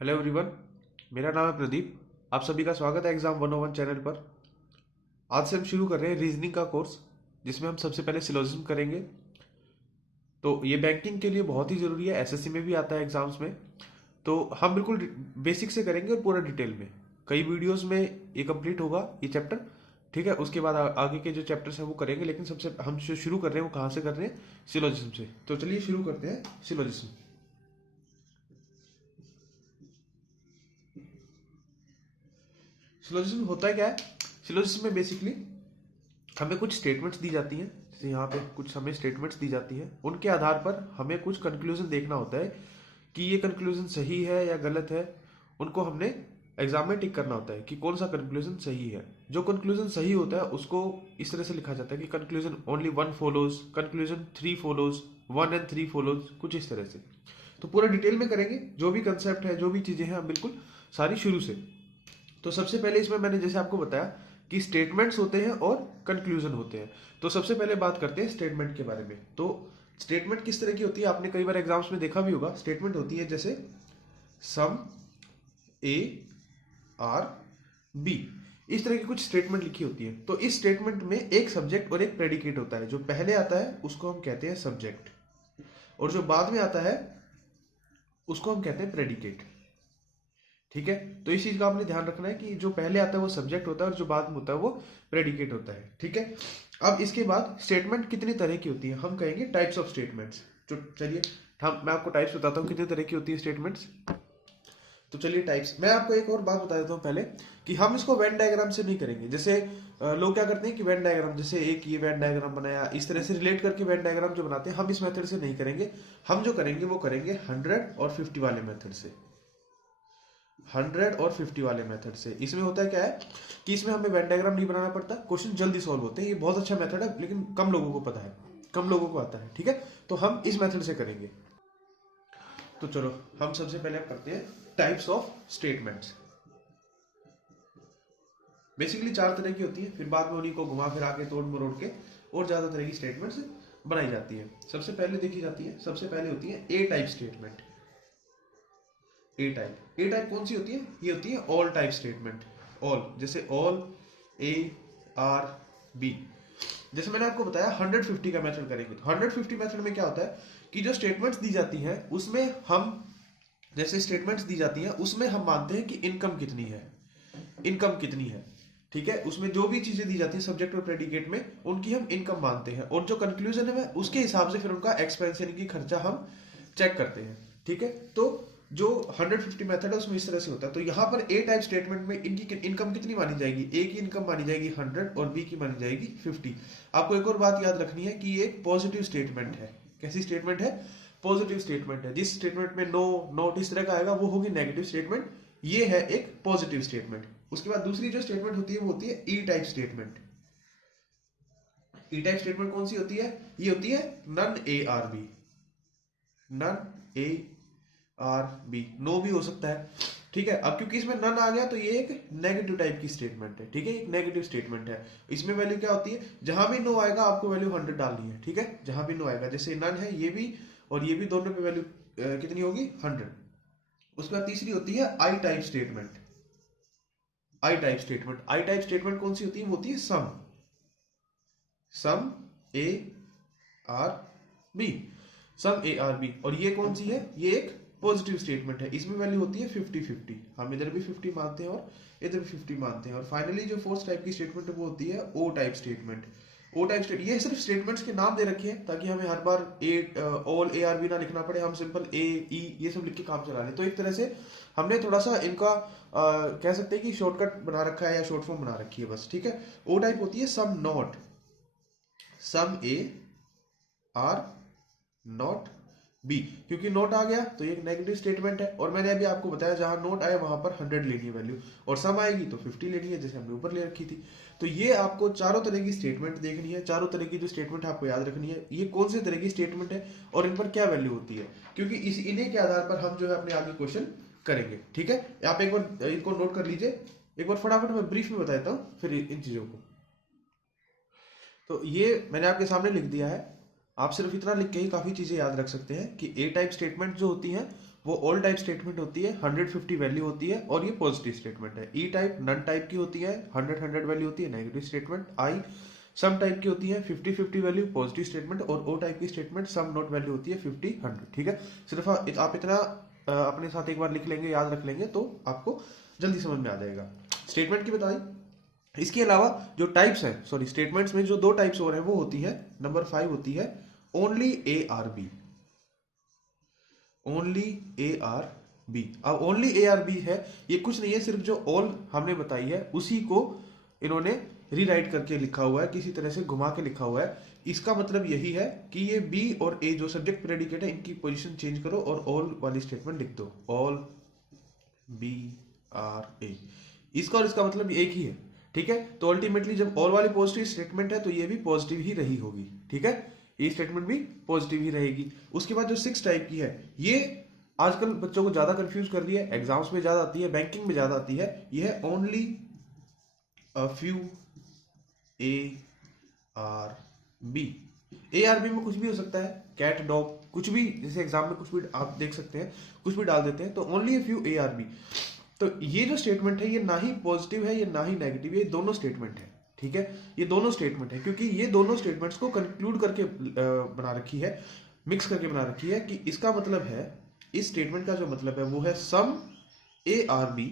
Hello everyone. मेरा नाम है प्रदीप। आप सभी का स्वागत है एग्जाम 101 चैनल पर। आज से हम शुरू कर रहे हैं रीजनिंग का कोर्स, जिसमें हम सबसे पहले सिलोजिज्म करेंगे। तो ये बैंकिंग के लिए बहुत ही ज़रूरी है, एसएससी में भी आता है एग्जाम्स में। तो हम बिल्कुल बेसिक से करेंगे और पूरा डिटेल में। कई वीडियोस में ये कंप्लीट होगा ये चैप्टर। ठीक है, उसके बाद आगे के जो चैप्टर्स हैं वो करेंगे, लेकिन सबसे हम जो शुरू कर रहे हैं वो कहाँ से कर रहे हैं? सिलोजिज्म से। तो चलिए शुरू करते हैं सिलोजिज्म। सिलोजिज्म होता है क्या है? सिलोजिज्म में बेसिकली हमें कुछ स्टेटमेंट्स दी जाती हैं। जैसे यहाँ पे कुछ हमें स्टेटमेंट्स दी जाती हैं, उनके आधार पर हमें कुछ कंक्लूजन देखना होता है कि ये कंक्लूजन सही है या गलत है। उनको हमने एग्जाम में टिक करना होता है कि कौन सा कंक्लूजन सही है। जो कंक्लूजन सही होता है उसको इस तरह से लिखा जाता है कि conclusion only one follows, conclusion three follows, one and three follows, कुछ इस तरह से। तो पूरा डिटेल में करेंगे, जो भी कंसेप्ट है, जो भी चीजें हैं, हम बिल्कुल सारी शुरू से। तो सबसे पहले इसमें मैंने जैसे आपको बताया कि स्टेटमेंट्स होते हैं और कंक्लूजन होते हैं। तो सबसे पहले बात करते हैं स्टेटमेंट के बारे में। तो स्टेटमेंट किस तरह की होती है, आपने कई बार एग्जाम्स में देखा भी होगा। स्टेटमेंट होती है जैसे सम ए आर बी, इस तरह की कुछ स्टेटमेंट लिखी होती है। तो इस स्टेटमेंट में एक सब्जेक्ट और एक प्रेडिकेट होता है। जो पहले आता है उसको हम कहते हैं सब्जेक्ट, और जो बाद में आता है उसको हम कहते हैं प्रेडिकेट। ठीक है, तो इस चीज का आपने ध्यान रखना है कि जो पहले आता है वो सब्जेक्ट होता है और जो बाद में होता है वो प्रेडिकेट होता है। ठीक है, अब इसके बाद स्टेटमेंट कितनी तरह की होती है, हम कहेंगे टाइप्स ऑफ स्टेटमेंट्स। तो चलिए मैं आपको टाइप्स बताता हूँ कितनी तरह की होती है स्टेटमेंट्स। तो चलिए टाइप्स, मैं आपको एक और बात बता देता हूँ पहले कि हम इसको वेन डायग्राम से नहीं करेंगे। जैसे लोग क्या करते हैं कि वेन डायग्राम, जैसे एक ये वेन डायग्राम बनाया, इस तरह से रिलेट करके वेन डायग्राम जो बनाते हैं, हम इस मेथड से नहीं करेंगे। हम जो करेंगे वो करेंगे 100 और 50 वाले मेथड से। 100 और 50 वाले मेथड से। इसमें होता है क्या है कि इसमें हमें वेन डायग्राम नहीं बनाना पड़ता, क्वेश्चन जल्दी सॉल्व होते हैं। ये बहुत अच्छा मेथड है, लेकिन कम लोगों को पता है, कम लोगों को आता है। ठीक है, तो हम इस मेथड से करेंगे। तो चलो हम सबसे पहले करते हैं टाइप्स ऑफ स्टेटमेंट्स। बेसिकली चार तरह की होती है, फिर बाद में उन्हीं को घुमा फिरा के तोड़ मरोड़ के और ज्यादा तरह की स्टेटमेंट्स बनाई जाती है। सबसे पहले देखी जाती है, सबसे पहले होती है ए टाइप स्टेटमेंट। ए टाइप, ए टाइप कौन सी होती है? ये होती है ऑल टाइप स्टेटमेंट। ऑल, जैसे ऑल, ए आर बी। जैसे मैंने आपको बताया 150 का मेथड करेंगे। तो 150 मेथड में क्या होता है कि जो स्टेटमेंट्स दी जाती हैं उसमें हम, जैसे स्टेटमेंट्स दी जाती हैं उसमें हम मानते हैं कि इनकम कितनी है, इनकम कितनी है। ठीक है, उसमें जो भी चीजें दी जाती है सब्जेक्ट और प्रेडिकेट में, उनकी हम इनकम मानते हैं, और जो कंक्लूजन है उसके हिसाब से फिर उनका एक्सपेंस यानी कि खर्चा हम चेक करते हैं। ठीक है, तो जो 150 मेथड है उसमें इस तरह से होता है। तो यहाँ पर ए टाइप स्टेटमेंट में इनकी इनकम कितनी मानी जाएगी? ए की इनकम मानी जाएगी 100 और बी की मानी जाएगी 50। आपको एक और बात याद रखनी है कि ये एक पॉजिटिव स्टेटमेंट है। कैसी स्टेटमेंट है? पॉजिटिव स्टेटमेंट है। जिस स्टेटमेंट में नो, नोट इस तरह का आएगा वो होगी नेगेटिव स्टेटमेंट। ये है एक पॉजिटिव स्टेटमेंट। उसके बाद दूसरी जो स्टेटमेंट होती है वो होती है E type statement. E type statement कौन सी होती है? ये होती है none A are B. None A are B, no भी हो सकता है। ठीक है, अब क्योंकि इसमें नन आ गया तो ये एक नेगेटिव टाइप की स्टेटमेंट है। ठीक है, एक नेगेटिव स्टेटमेंट है। इसमें वैल्यू क्या होती है? जहां भी नो आएगा आपको वैल्यू 100 डालनी है। ठीक है, जहां भी नो आएगा, जैसे नन है ये भी और ये भी, दोनों पे वैल्यू कितनी होगी? 100। उसके बाद तीसरी होती है I type statement. I type statement, I type statement कौन सी होती है? वो होती है some. Some A are B, some A are B. और ये कौन सी है? ये एक पॉजिटिव स्टेटमेंट है। इसमें वैल्यू होती है 50-50। हम इधर भी 50 मानते हैं और इधर भी 50 मानते हैं। और फाइनली जो फोर्थ टाइप की स्टेटमेंट है वो होती है ओ टाइप स्टेटमेंट। ओ टाइप स्टेट, ये सिर्फ स्टेटमेंट्स के नाम दे रखे हैं ताकि हमें हर बार ए ऑल ए आर बी ना लिखना पड़े। हम सिंपल ए ई ये सब लिख के काम चला लें। तो एक तरह से हमने थोड़ा सा इनका कह सकते हैं कि शॉर्टकट बना रखा है या शॉर्ट फॉर्म बना रखी है बस। ठीक है, ओ टाइप होती है some not, some A are not B. क्योंकि नोट आ गया तो ये एक नेगेटिव स्टेटमेंट है, और मैंने अभी आपको बताया जहां नोट आया वहां पर 100 लेनी है वैल्यू, और सम आएगी तो 50 लेनी है, जैसे हमने ऊपर ले रखी थी। तो ये आपको चारों तरह की स्टेटमेंट देखनी है। चारों तरह की जो स्टेटमेंट है आपको याद रखनी है, ये कौन से तरह की स्टेटमेंट है और इन पर क्या वैल्यू होती है, क्योंकि इस इन्हीं के आधार पर हम जो है अपने आगे क्वेश्चन करेंगे। ठीक है, आप एक बार इनको नोट कर लीजिए। एक बार फटाफट मैं ब्रीफ में बता देता हूँ फिर इन चीजों को। तो ये मैंने आपके सामने लिख दिया है। आप सिर्फ इतना लिख के ही काफी चीजें याद रख सकते हैं कि ए टाइप स्टेटमेंट जो होती हैं वो ऑल टाइप स्टेटमेंट होती है, 150 वैल्यू होती है और ये पॉजिटिव स्टेटमेंट है। ई टाइप नन टाइप की होती है, 100 वैल्यू होती है, नेगेटिव स्टेटमेंट। आई सम टाइप की होती है, 50 वैल्यू, पॉजिटिव स्टेटमेंट। और ओ टाइप की स्टेटमेंट सम नॉट वैल्यू होती है, 50 100। ठीक है, सिर्फ आप इतना अपने साथ एक बार लिख लेंगे, याद रख लेंगे तो आपको जल्दी समझ में आ जाएगा। स्टेटमेंट की बताई। इसके अलावा जो टाइप्स हैं, सॉरी स्टेटमेंट्स में जो दो टाइप्स और हैं वो होती है, नंबर 5 होती है only A are B. Only A are B. अब ओनली ए आर बी है, ये कुछ नहीं है, सिर्फ जो ऑल हमने बताई है उसी को इन्होंने रीराइट करके लिखा हुआ है, किसी तरह से घुमा के लिखा हुआ है। इसका मतलब यही है कि ये बी और ए जो सब्जेक्ट प्रेडिकेट है इनकी पोजीशन चेंज करो और ऑल वाली स्टेटमेंट लिख दो, ऑल बी आर ए। इसका और इसका मतलब एक ही है। ठीक है, तो अल्टीमेटली जब ऑल वाली पॉजिटिव स्टेटमेंट है तो ये भी पॉजिटिव ही रही होगी। ठीक है, ये स्टेटमेंट भी पॉजिटिव ही रहेगी। उसके बाद जो 6 टाइप की है, ये आजकल बच्चों को ज्यादा कंफ्यूज कर दिया है, एग्जाम्स में ज्यादा आती है, बैंकिंग में ज्यादा आती है। यह है only a few A are B. A are B में कुछ भी हो सकता है, कैट डॉग कुछ भी, जैसे एग्जाम में कुछ भी आप देख सकते हैं, कुछ भी डाल देते हैं, तो only a few A are B. तो ये जो स्टेटमेंट है ये ना ही पॉजिटिव है, ये ना ही नेगेटिव है, ये दोनों स्टेटमेंट है। ठीक है, ये दोनों स्टेटमेंट है, क्योंकि ये दोनों स्टेटमेंट्स को कंक्लूड करके बना रखी है, मिक्स करके बना रखी है। कि इसका मतलब है, इस स्टेटमेंट का जो मतलब है वो है सम ए आर बी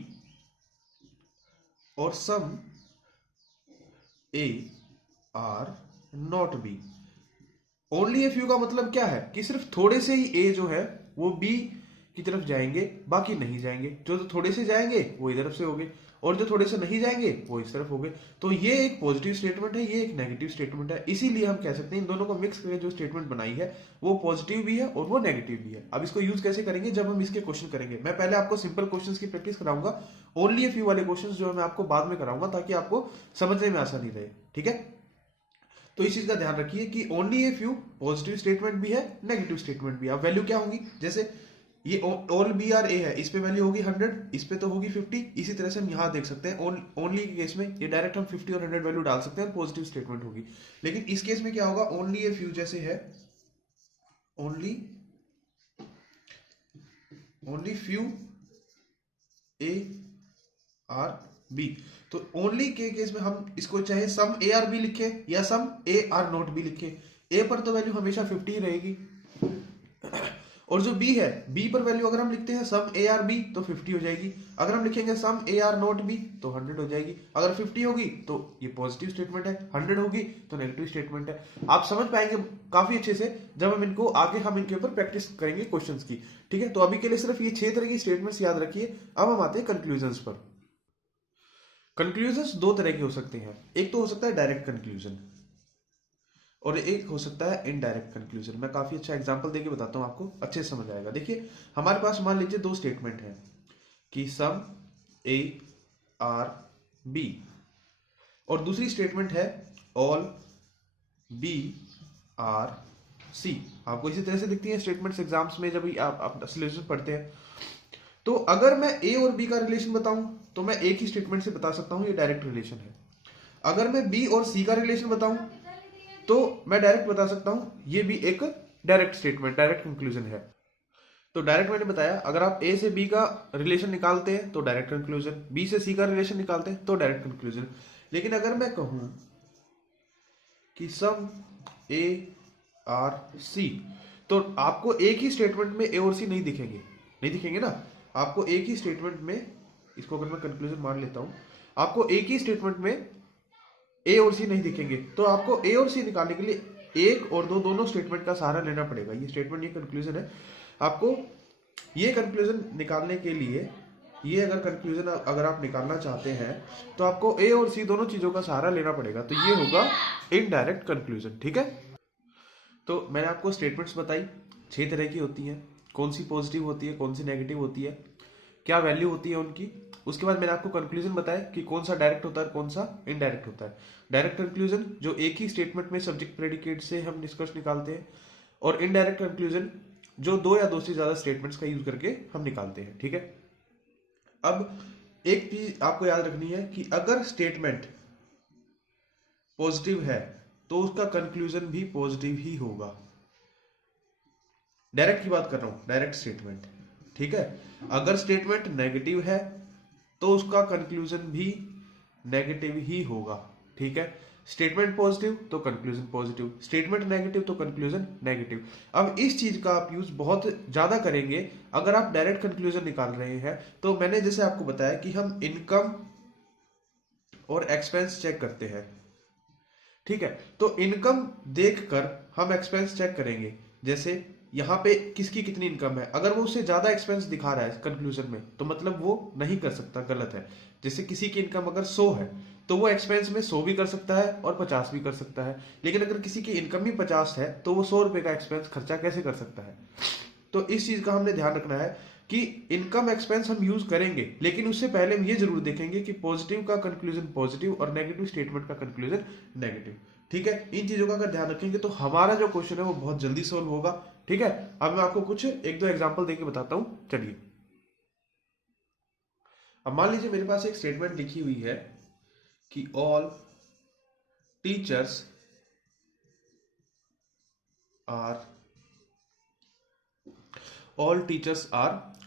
और some A are not B. Only a few का मतलब क्या है कि सिर्फ थोड़े से ही ए जो है वो बी की तरफ जाएंगे, बाकी नहीं जाएंगे। जो तो थोड़े से जाएंगे वो इधर से होंगे और जो थोड़े से नहीं जाएंगे वो इस तरफ होंगे। तो ये एक पॉजिटिव स्टेटमेंट है, ये एक नेगेटिव स्टेटमेंट है। इसीलिए हम कह सकते हैं इन दोनों को मिक्स करके जो स्टेटमेंट बनाई है वो पॉजिटिव भी है और वो नेगेटिव भी है। अब इसको यूज कैसे करेंगे, जब हम इसके क्वेश्चन करेंगे। मैं पहले आपको सिंपल क्वेश्चंस की प्रैक्टिस कराऊंगा, ओनली ए फ्यू वाले क्वेश्चंस जो है मैं आपको बाद में कराऊंगा, ताकि आपको समझने में आसानी रहे। ठीक है, तो इस चीज का ध्यान रखिए कि only a few positive statement भी है, नेगेटिव स्टेटमेंट भी है। अब वैल्यू क्या होंगी, जैसे ये ऑल बी आर ए है, इस पे वैल्यू होगी 100, इस पे तो होगी 50। इसी तरह से हम यहां देख सकते हैं ओनली के केस में ये डायरेक्ट हम 50 और 100 वैल्यू डाल सकते हैं और पॉजिटिव स्टेटमेंट होगी। लेकिन इस केस में क्या होगा, ओनली ए फ्यू जैसे है, only few A are B. तो ओनली के केस में हम इसको चाहे सम ए आर बी लिखे या सम ए आर नॉट बी लिखे, ए पर तो वैल्यू हमेशा 50 रहेगी, और जो बी है, बी पर वैल्यू अगर हम लिखते हैं सम ए आर बी तो 50 हो जाएगी। अगर हम लिखेंगे सम ए आर नॉट बी तो 100 हो जाएगी। अगर 50 होगी तो ये पॉजिटिव स्टेटमेंट है, 100 होगी तो नेगेटिव स्टेटमेंट है। आप समझ पाएंगे काफी अच्छे से जब हम इनको आगे हम इनके ऊपर प्रैक्टिस करेंगे क्वेश्चंस की। ठीक है, तो अभी के लिए सिर्फ ये 6 तरह की स्टेटमेंट्स याद रखिए। अब हम आते हैं कंक्लूजन्स पर। कंक्लूजन्स दो तरह के हो सकते हैं, एक तो हो सकता है डायरेक्ट कंक्लूजन और एक हो सकता है इनडायरेक्ट कंक्लूजन। मैं काफी अच्छा एग्जांपल देके बताता हूं, आपको अच्छे से समझ आएगा। देखिए, हमारे पास मान लीजिए दो स्टेटमेंट है कि सम ए आर बी, और दूसरी स्टेटमेंट है ऑल बी आर सी। आपको इसी तरह से दिखती है स्टेटमेंट्स एग्जाम्स में जब आप सिलेबस पढ़ते हैं। तो अगर मैं ए और बी का रिलेशन बताऊं तो मैं एक ही स्टेटमेंट से बता सकता हूं ये डायरेक्ट रिलेशन है। अगर मैं बी और सी का रिलेशन बताऊं तो मैं डायरेक्ट बता सकता हूं ये भी एक डायरेक्ट स्टेटमेंट, डायरेक्ट कंक्लूजन है। तो डायरेक्ट मैंने बताया, अगर आप ए से बी का रिलेशन निकालते हैं तो डायरेक्ट कंक्लूजन, बी से सी का रिलेशन निकालते हैं तो डायरेक्ट कंक्लूजन। लेकिन अगर मैं कहूं कि सम ए आर सी, तो आपको एक ही स्टेटमेंट में ए और सी नहीं दिखेंगे, नहीं दिखेंगे ना। आपको एक ही स्टेटमेंट में, इसको अगर मैं कंक्लूजन मान लेता हूं, आपको एक ही स्टेटमेंट में ए और सी नहीं दिखेंगे। तो आपको ए और सी निकालने के लिए एक और दो दोनों स्टेटमेंट का सहारा लेना पड़ेगा। ये स्टेटमेंट, ये कंक्लूजन है। आपको ये कंक्लूजन निकालने के लिए, ये अगर कंक्लूजन अगर आप निकालना चाहते हैं तो आपको ए और सी दोनों चीजों का सहारा लेना पड़ेगा। तो ये होगा इनडायरेक्ट कंक्लूजन। ठीक है, तो मैंने आपको स्टेटमेंट्स बताई, 6 तरह की होती हैं, कौन सी पॉजिटिव होती है, कौन सी नेगेटिव होती है, क्या वैल्यू होती है उनकी। उसके बाद मैंने आपको कंक्लूजन बताया कि कौन सा डायरेक्ट होता है, कौन सा इनडायरेक्ट होता है। डायरेक्ट कंक्लूजन जो एक ही स्टेटमेंट में सब्जेक्ट प्रेडिकेट से हम निष्कर्ष निकालते हैं, और इनडायरेक्ट कंक्लूजन जो दो या दो से ज्यादा स्टेटमेंट्स का यूज करके हम निकालते हैं। ठीक है, अब एक चीज आपको याद रखनी है कि अगर स्टेटमेंट पॉजिटिव है तो उसका कंक्लूजन भी पॉजिटिव ही होगा। डायरेक्ट की बात कर रहा हूं, डायरेक्ट स्टेटमेंट। ठीक है। अगर स्टेटमेंट नेगेटिव है तो उसका कंक्लूजन भी नेगेटिव ही होगा, ठीक है। स्टेटमेंट पॉजिटिव तो कंक्लूजन पॉजिटिव, स्टेटमेंट नेगेटिव तो कंक्लूजन नेगेटिव। अब इस चीज का आप यूज बहुत ज्यादा करेंगे अगर आप डायरेक्ट कंक्लूजन निकाल रहे हैं। तो मैंने जैसे आपको बताया कि हम इनकम और एक्सपेंस चेक करते हैं, ठीक है। तो इनकम देखकर हम एक्सपेंस चेक करेंगे। जैसे यहाँ पे किसकी कितनी इनकम है, अगर वो उससे ज्यादा एक्सपेंस दिखा रहा है कंक्लूजन में तो मतलब वो नहीं कर सकता, गलत है। जैसे किसी की इनकम अगर 100 है तो वो एक्सपेंस में 100 भी कर सकता है और 50 भी कर सकता है। लेकिन अगर किसी की इनकम ही 50 है तो वो 100 रुपए का एक्सपेंस खर्चा कैसे कर सकता है। तो इस चीज का हमने ध्यान रखना है कि इनकम एक्सपेंस हम यूज करेंगे, लेकिन उससे पहले हम ये जरूर देखेंगे कि पॉजिटिव का कंक्लूजन पॉजिटिव और नेगेटिव स्टेटमेंट का कंक्लूजन नेगेटिव, ठीक है। इन चीजों का अगर ध्यान रखेंगे तो हमारा जो क्वेश्चन है वो बहुत जल्दी सोल्व होगा, ठीक है। अब मैं आपको कुछ एक दो एग्जांपल देके बताता हूं, चलिए। अब मान लीजिए मेरे पास एक स्टेटमेंट लिखी हुई है कि ऑल टीचर्स आर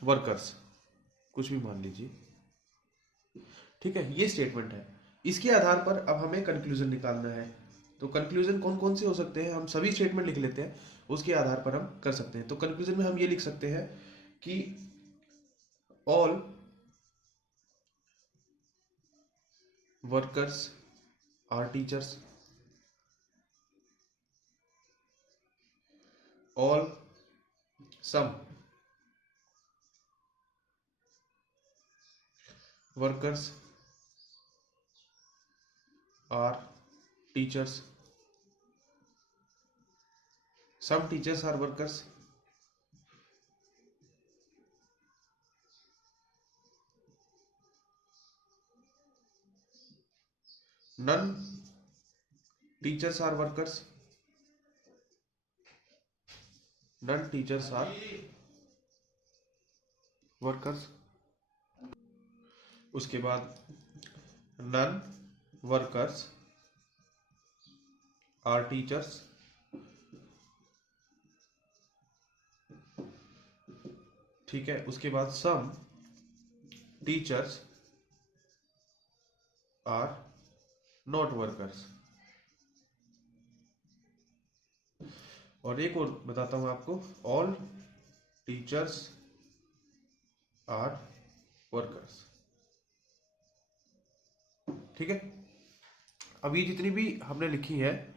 वर्कर्स, कुछ भी मान लीजिए, ठीक है। ये स्टेटमेंट है। इसके आधार पर अब हमें कंक्लूजन निकालना है। तो कंक्लूजन कौन कौन से हो सकते हैं, हम सभी स्टेटमेंट लिख लेते हैं, उसके आधार पर हम कर सकते हैं। तो कंक्लूजन में हम ये लिख सकते हैं कि all workers are teachers, all some workers are teachers, some teachers are workers, none teachers are workers, none teachers are workers। उसके बाद none workers are teachers, ठीक है। उसके बाद some teachers are not workers। और एक और बताता हूं आपको, all teachers are workers, ठीक है। अब ये जितनी भी हमने लिखी है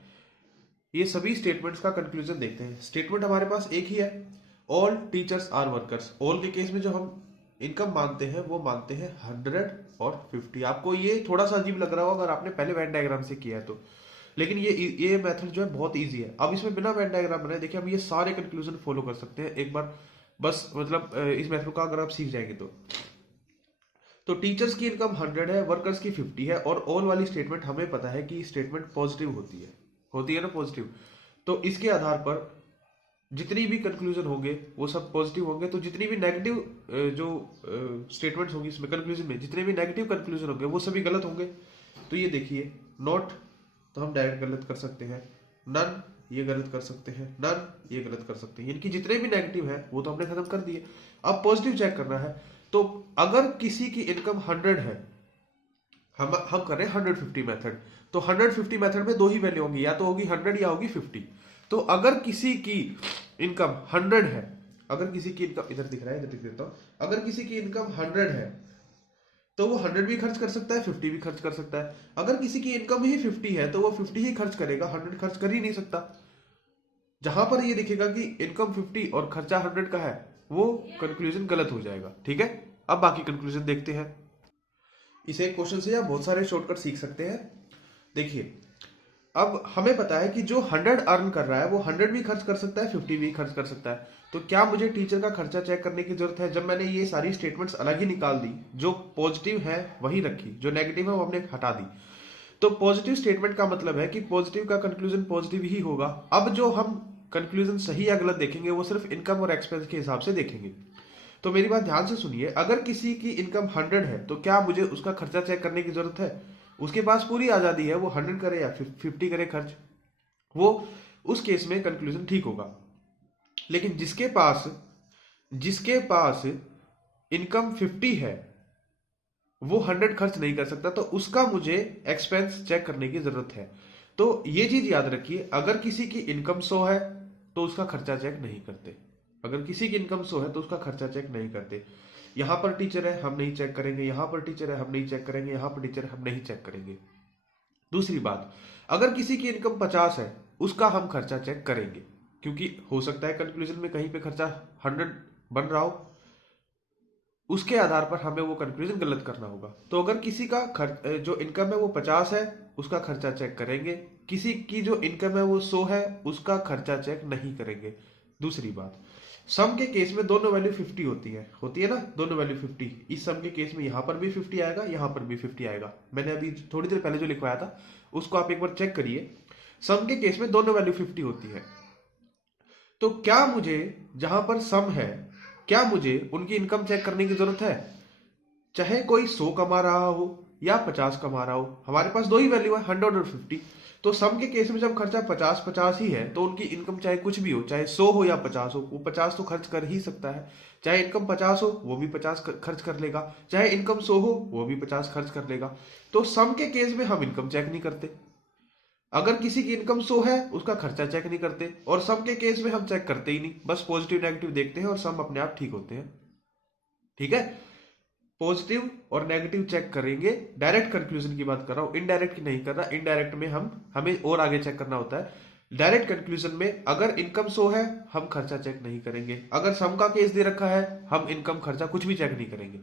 ये सभी स्टेटमेंट्स का कंक्लूजन देखते हैं। स्टेटमेंट हमारे पास एक ही है, all teachers are workers. All के केस में जो हम इनकम मानते हैं वो मानते हैं 100 और 50। आपको ये थोड़ा सा अजीब लग रहा होगा अगर आपने पहले वेन डायग्राम से किया है तो, लेकिन ये मेथड जो है बहुत इजी है। अब इसमें बिना वेन डायग्राम बनाए देखिए हम ये सारे कंक्लूजन फॉलो कर सकते हैं एक बार, बस मतलब इस मेथड का अगर आप सीख जाएंगे तो टीचर्स की इनकम 100 है, वर्कर्स की 50 है, और ऑल वाली स्टेटमेंट हमें पता है कि स्टेटमेंट पॉजिटिव होती है ना, पॉजिटिव। तो इसके आधार पर जितनी भी कंक्लूजन होंगे वो सब पॉजिटिव होंगे। तो जितनी भी नेगेटिव जो स्टेटमेंट्स होंगी इसमें कंक्लूजन में, जितने भी नेगेटिव कंक्लूजन होंगे वो सभी गलत होंगे। तो ये देखिए, नॉट तो हम डायरेक्ट गलत कर सकते हैं, नन ये गलत कर सकते हैं, नन ये गलत कर सकते हैं। इनकी जितने भी नेगेटिव है वो तो हमने खत्म कर दिए। अब पॉजिटिव चेक करना है। तो अगर किसी की इनकम 100 है, हम कर रहे हैं 150 मेथड, तो 150 मेथड में दो ही वैल्यू होंगी, या तो होगी 100 या होगी 50। तो अगर किसी की इनकम 100 है, अगर किसी की इनकम इधर दिख रहा है, इधर दिख देता हूं, अगर किसी की इनकम 100 है तो वो 100 भी खर्च कर सकता है, 50 भी खर्च कर सकता है। अगर किसी की इनकम ही 50 है तो वो 50 ही खर्च करेगा, 100 खर्च कर ही नहीं सकता। जहां पर ये दिखेगा कि इनकम 50 और खर्चा 100 का है वो कंक्लूजन गलत हो जाएगा, ठीक है। अब बाकी कंक्लूजन देखते हैं। इसे एक क्वेश्चन से आप बहुत सारे शॉर्टकट सीख सकते हैं। देखिए, अब हमें पता है कि जो 100 अर्न कर रहा है वो 100 भी खर्च कर सकता है, 50 भी खर्च कर सकता है। तो क्या मुझे टीचर का खर्चा चेक करने की जरूरत है? जब मैंने ये सारी स्टेटमेंट्स अलग ही निकाल दी, जो पॉजिटिव है वही रखी, जो नेगेटिव है वो हमने हटा दी। तो पॉजिटिव स्टेटमेंट का मतलब है कि पॉजिटिव का कंक्लूजन पॉजिटिव ही होगा। अब जो हम कंक्लूजन सही या गलत देखेंगे वो सिर्फ इनकम और एक्सपेंस के हिसाब से देखेंगे। तो मेरी बात ध्यान से सुनिए, अगर किसी की इनकम 100 है तो क्या मुझे उसका खर्चा चेक करने की जरूरत है? उसके पास पूरी आजादी है, वो 100 करे या 50 करे खर्च, वो उस केस में कंक्लूजन ठीक होगा। लेकिन जिसके पास जिसके पास इनकम 50 है वो 100 खर्च नहीं कर सकता, तो उसका मुझे एक्सपेंस चेक करने की जरूरत है। तो ये चीज याद रखिए, अगर किसी की इनकम 100 है तो उसका खर्चा चेक नहीं करते। अगर किसी की इनकम 100 है तो उसका खर्चा चेक नहीं करते। यहां पर टीचर है हम नहीं चेक करेंगे, यहां पर टीचर है हम नहीं चेक करेंगे, यहां पर टीचर है हम नहीं चेक करेंगे। दूसरी बात, अगर किसी की इनकम 50 है उसका हम खर्चा चेक करेंगे, क्योंकि हो सकता है कंक्लूजन में कहीं पे खर्चा 100 बन रहा हो, उसके आधार पर हमें वो कंक्लूजन गलत करना होगा। तो अगर किसी का जो इनकम है वो 50 है उसका खर्चा चेक करेंगे, किसी की जो इनकम है वो 100 है उसका खर्चा चेक नहीं करेंगे। दूसरी बात, सम के केस में दोनों वैल्यू 50 होती है ना, दोनों वैल्यू 50। इस सम के केस में यहां पर भी 50 आएगा, यहां पर भी 50 आएगा। मैंने अभी थोड़ी देर पहले जो लिखवाया था उसको आप एक बार चेक करिए। सम के केस में दोनों वैल्यू 50 होती है। तो क्या मुझे, जहां पर सम है, क्या मुझे उनकी इनकम चेक करने की जरूरत है? चाहे कोई 100 कमा रहा हो या 50 कमा रहा हो, हमारे पास दो ही वैल्यू है, 100 और 50। तो सम के केस में जब खर्चा 50-50 ही है तो उनकी इनकम चाहे कुछ भी हो, चाहे 100 हो या 50 हो, वो 50 तो खर्च कर ही सकता है। चाहे इनकम 50 हो वो भी 50 खर्च कर लेगा, चाहे इनकम 100 हो वो भी 50 खर्च कर लेगा। तो सम के केस में हम इनकम चेक नहीं करते। अगर किसी की इनकम 100 है उसका खर्चा चेक नहीं करते, और सम के केस में हम चेक करते ही नहीं, बस पॉजिटिव नेगेटिव देखते हैं और सम अपने आप ठीक होते हैं। ठीक है, पॉजिटिव और नेगेटिव चेक करेंगे। डायरेक्ट कंक्लूजन की बात कर रहा हूं, इनडायरेक्ट की नहीं कर रहा। इनडायरेक्ट में हमें और आगे चेक करना होता है। डायरेक्ट कंक्लूजन में अगर इनकम 100 है हम खर्चा चेक नहीं करेंगे, अगर सम का केस दे रखा है हम इनकम खर्चा कुछ भी चेक नहीं करेंगे,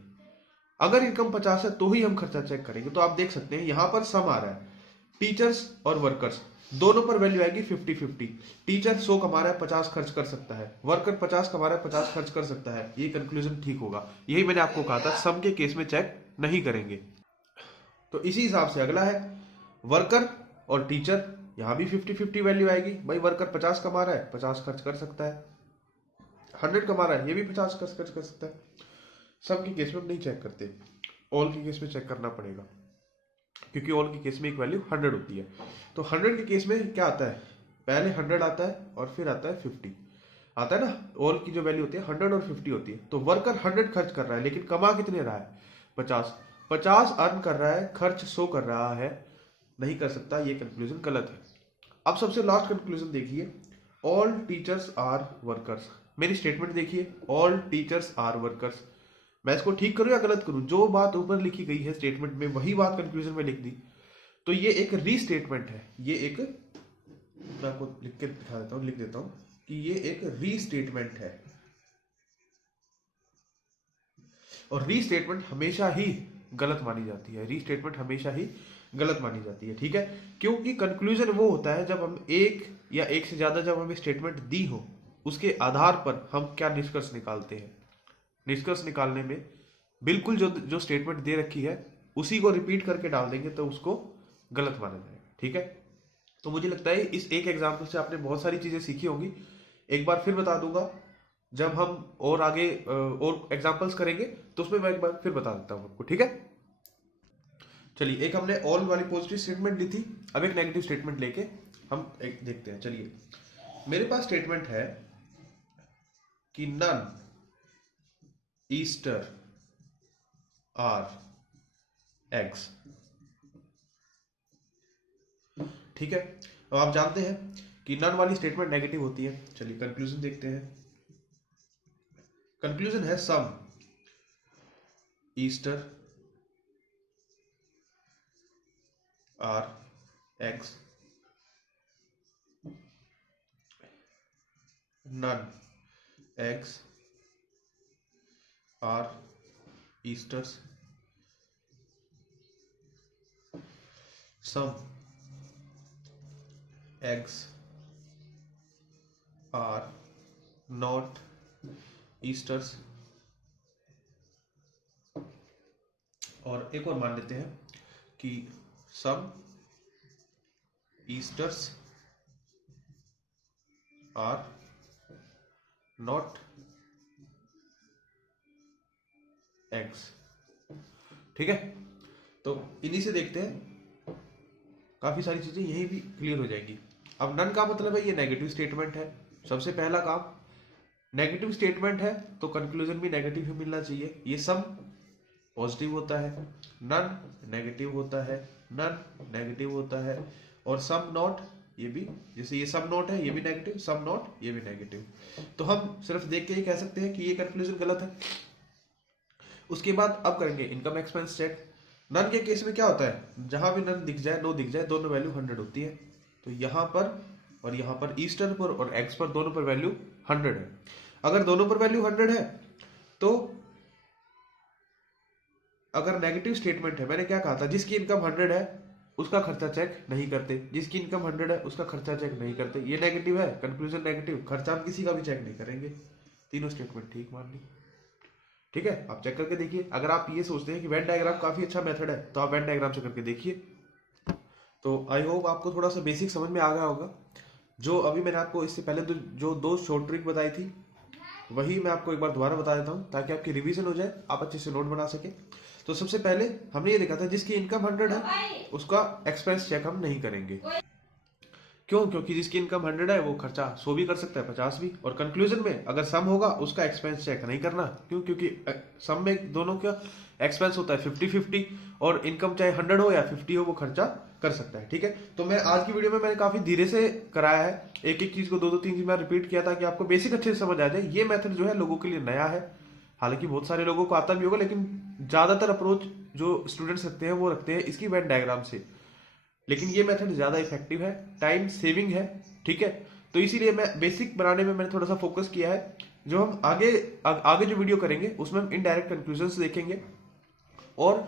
अगर इनकम 50 है तो ही हम खर्चा चेक करेंगे। तो आप देख सकते हैं यहां पर सम आ रहा है, टीचर्स और वर्कर्स दोनों पर वैल्यू आएगी 50-50। टीचर 100 कमा रहा है 50 खर्च कर सकता है, वर्कर 50 कमा रहा है 50 खर्च कर सकता है, ये कंक्लूजन ठीक होगा। यही मैंने आपको कहा था, सम के केस में चेक नहीं करेंगे। तो इसी हिसाब से अगला है वर्कर और टीचर, यहां भी 50-50 वैल्यू आएगी। भाई वर्कर 50 कमा रहा है 50 खर्च कर सकता है, 100 कमा रहा है ये भी 50 खर्च कर सकता है। सम के केस में हम नहीं चेक करते, ऑल के केस में चेक करना पड़ेगा, क्योंकि ऑल के केस में एक वैल्यू 100 होती है। तो 100 के केस में क्या आता है, पहले 100 आता है और फिर आता है 50 आता है ना। ऑल की जो वैल्यू होती है 100 और 50 होती है। तो वर्कर 100 खर्च कर रहा है लेकिन कमा कितने रहा है, 50 अर्न कर रहा है, खर्च 100 कर रहा है, नहीं कर सकता, ये कंक्लूजन गलत है। अब सबसे लास्ट कंक्लूजन देखिए, ऑल टीचर्स आर वर्कर्स। मेरी स्टेटमेंट देखिए, ऑल टीचर्स आर वर्कर्स। मैं इसको ठीक करूं या गलत करूं? जो बात ऊपर लिखी गई है स्टेटमेंट में वही बात कंक्लूजन में लिख दी, तो ये एक रीस्टेटमेंट है। ये एक, मैं आपको लिख के दिखा देता हूं, लिख देता हूं कि ये एक रीस्टेटमेंट है। और रीस्टेटमेंट हमेशा ही गलत मानी जाती है, रीस्टेटमेंट हमेशा ही गलत मानी जाती है। ठीक है, क्योंकि कंक्लूजन वो होता है जब हम एक या एक से ज्यादा जब हमें स्टेटमेंट दी हो, उसके आधार पर हम क्या निष्कर्ष निकालते हैं। निष्कर्ष निकालने में बिल्कुल जो जो स्टेटमेंट दे रखी है उसी को रिपीट करके डाल देंगे तो उसको गलत माना जाएगा। ठीक है, तो मुझे लगता है इस एक एग्जाम्पल से आपने बहुत सारी चीजें सीखी होंगी। एक बार फिर बता दूंगा, जब हम और आगे और एग्जाम्पल्स करेंगे तो उसमें मैं एक बार फिर बता देता हूं आपको। ठीक है, चलिए, एक हमने ऑल वाली पॉजिटिव स्टेटमेंट ली थी, अब एक नेगेटिव स्टेटमेंट लेके हम एक देखते हैं। चलिए, मेरे पास स्टेटमेंट है कि नन ईस्टर आर एग्स। ठीक है, अब आप जानते हैं कि नन वाली स्टेटमेंट नेगेटिव होती है। चलिए कंक्लूजन देखते हैं। कंक्लूजन है some Easter are eggs, none eggs are Easters, some eggs are not Easters. और एक और मान लेते हैं कि some Easters are not eggs. ठीक है, तो इन्हीं से देखते हैं, काफी सारी चीजें यही भी क्लियर हो जाएंगी। अब नन का मतलब है ये नेगेटिव स्टेटमेंट है। सबसे पहला काम, नेगेटिव स्टेटमेंट है तो कंक्लूजन भी नेगेटिव ही मिलना चाहिए। ये सम पॉजिटिव होता है, नन नेगेटिव होता है, नन नेगेटिव होता है, और सम नॉट ये भी, जैसे ये सम नॉट है ये भी नेगेटिव, सम नॉट ये भी नेगेटिव। तो हम सिर्फ देख के ये कह सकते हैं कि ये कंक्लूजन गलत है। उसके बाद अब करेंगे इनकम एक्सपेंस चेक। नन के केस में क्या होता है, जहां भी नन दिख जाए, नो दिख जाए, दोनों वैल्यू 100 होती है। तो यहां पर और यहां पर, ईस्टर पर और एक्स पर, दोनों पर वैल्यू 100 है। अगर दोनों पर वैल्यू 100 है तो अगर नेगेटिव स्टेटमेंट है, मैंने क्या कहा था, जिसकी इनकम 100 है उसका खर्चा चेक नहीं करते, जिसकी इनकम 100 है उसका खर्चा चेक नहीं करते। ये नेगेटिव है, कंक्लूजन नेगेटिव, खर्चा हम किसी का भी चेक नहीं करेंगे। तीनों स्टेटमेंट ठीक मान ली। ठीक है, आप चेक करके देखिए। अगर आप ये सोचते हैं कि वेन डायग्राम काफी अच्छा मेथड है तो आप वेन डायग्राम से करके देखिए। तो आई होप आपको थोड़ा सा बेसिक समझ में आ गया होगा। जो अभी मैंने आपको इससे पहले जो दो शॉर्ट ट्रिक बताई थी वही मैं आपको एक बार दोबारा बता देता हूँ ताकि आपकी रिवीजन हो जाए, आप अच्छे से नोट बना सके। तो सबसे पहले हमने ये देखा था जिसकी इनकम 100 है उसका एक्सपेंस चेक हम नहीं करेंगे। क्यों? क्योंकि जिसकी इनकम 100 है वो खर्चा 100 भी कर सकता है, 50 भी। और कंक्लूजन में अगर सम होगा उसका एक्सपेंस चेक नहीं करना। क्यों? क्योंकि सम में दोनों का एक्सपेंस होता है 50-50, और इनकम चाहे 100 हो या 50 हो वो खर्चा कर सकता है। ठीक है, तो मैं आज की वीडियो में मैंने काफी धीरे से कराया है, एक एक चीज को दो तीन चीज मैं रिपीट किया था कि आपको बेसिक अच्छे से समझ आ जाए। ये मेथड जो है लोगों के लिए नया है, हालांकि बहुत सारे लोगों को आता भी होगा, लेकिन ज्यादातर अप्रोच जो स्टूडेंट्स रखते हैं वो रखते हैं इसकी वेन डायग्राम से। लेकिन ये मेथड ज्यादा इफेक्टिव है, टाइम सेविंग है। ठीक है, तो इसीलिए मैं बेसिक बनाने में मैंने थोड़ा सा फोकस किया है। जो हम आगे जो वीडियो करेंगे उसमें हम इनडायरेक्ट कंक्लूजन्स देखेंगे और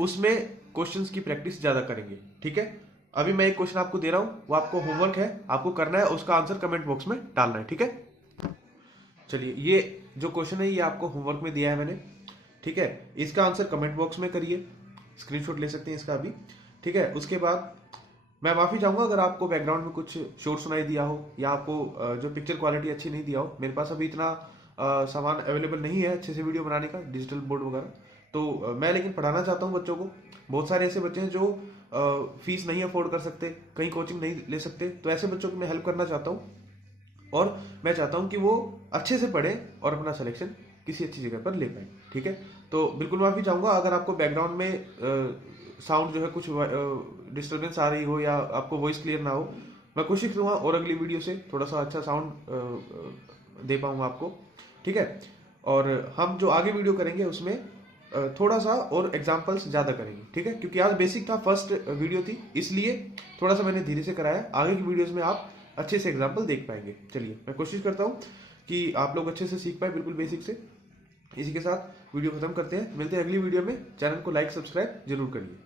उसमें क्वेश्चंस की प्रैक्टिस ज्यादा करेंगे। ठीक है, अभी मैं एक क्वेश्चन आपको दे रहा हूं, वो आपको होमवर्क है, आपको करना है, उसका आंसर कमेंट बॉक्स में डालना है। ठीक है, चलिए ये जो क्वेश्चन है ये आपको होमवर्क में दिया है मैंने। ठीक है, इसका आंसर कमेंट बॉक्स में करिए, स्क्रीनशॉट ले सकते हैं इसका अभी। ठीक है, उसके बाद मैं माफी चाहूंगा अगर आपको बैकग्राउंड में कुछ शोर सुनाई दिया हो या आपको जो पिक्चर क्वालिटी अच्छी नहीं दिया हो। मेरे पास अभी इतना सामान अवेलेबल नहीं है अच्छे से वीडियो बनाने का, डिजिटल बोर्ड वगैरह। तो मैं लेकिन पढ़ाना चाहता हूँ बच्चों को। बहुत सारे ऐसे बच्चे हैं जो फीस नहीं अफोर्ड कर सकते, कहीं कोचिंग नहीं ले सकते, तो ऐसे बच्चों की मैं हेल्प करना चाहता हूँ। और मैं चाहता हूँ कि वो अच्छे से पढ़ें और अपना सिलेक्शन किसी अच्छी जगह पर ले पाए। ठीक है, तो बिल्कुल माफी चाहूंगा अगर आपको बैकग्राउंड में साउंड जो है कुछ डिस्टर्बेंस आ रही हो या आपको वॉइस क्लियर ना हो। मैं कोशिश करूंगा और अगली वीडियो से थोड़ा सा अच्छा साउंड दे पाऊंगा आपको। ठीक है, और हम जो आगे वीडियो करेंगे उसमें थोड़ा सा और एग्जांपल्स ज्यादा करेंगे। ठीक है, क्योंकि आज बेसिक था, फर्स्ट वीडियो थी, इसलिए थोड़ा सा मैंने धीरे से कराया। आगे की वीडियोस में आप अच्छे से एग्जाम्पल देख पाएंगे। चलिए मैं कोशिश करता हूँ कि आप लोग अच्छे से सीख पाए बिल्कुल बेसिक से। इसी के साथ वीडियो खत्म करते हैं, मिलते हैं अगली वीडियो में। चैनल को लाइक सब्सक्राइब जरूर करिए।